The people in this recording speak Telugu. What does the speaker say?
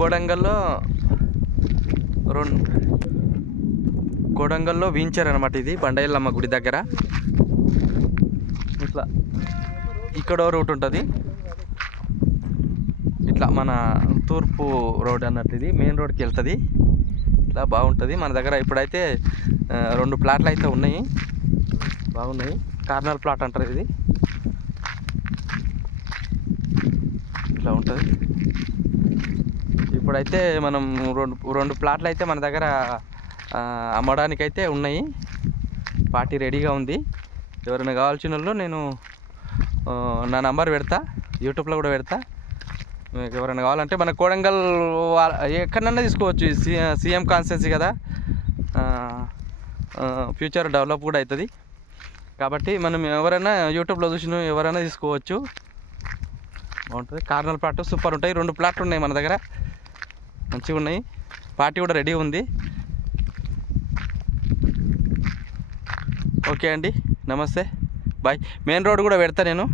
కోడంగల్లో వీంచారు అనమాట. ఇది బండయల్లమ్మ గుడి దగ్గర. ఇట్లా ఇక్కడ రూట్ ఉంటుంది. ఇట్లా మన తూర్పు రోడ్ అన్నట్టు ఇది మెయిన్ రోడ్కి వెళ్తుంది. ఇట్లా బాగుంటుంది మన దగ్గర. ఇప్పుడైతే 2 ప్లాట్లు అయితే ఉన్నాయి, బాగున్నాయి. కార్నర్ ప్లాట్ అంటారు ఇది. ఇట్లా ఉంటుంది. ఇప్పుడైతే మనం రెండు ప్లాట్లు అయితే మన దగ్గర అమ్మడానికి అయితే ఉన్నాయి. పార్టీ రెడీగా ఉంది. ఎవరైనా కావాల్సిన వాళ్ళు నేను నా నంబర్ పెడతా, యూట్యూబ్లో కూడా పెడతా. మీకు ఎవరైనా కావాలంటే మన కోడంగల్ ఎక్కడన్నా తీసుకోవచ్చు. సీఎం కాన్స్టిట్యున్సీ కదా, ఫ్యూచర్ డెవలప్ కూడా అవుతుంది. కాబట్టి మనం ఎవరైనా యూట్యూబ్లో చూసిన ఎవరైనా తీసుకోవచ్చు, బాగుంటుంది. కార్నర్ ప్లాట్ సూపర్ ఉంటాయి. 2 ప్లాట్లు ఉన్నాయి మన దగ్గర, మంచిగా ఉన్నాయి. పార్టీ కూడా రెడీ ఉంది. ఓకే అండి, నమస్తే, బాయ్. మెయిన్ రోడ్ కూడా పెడతా నేను.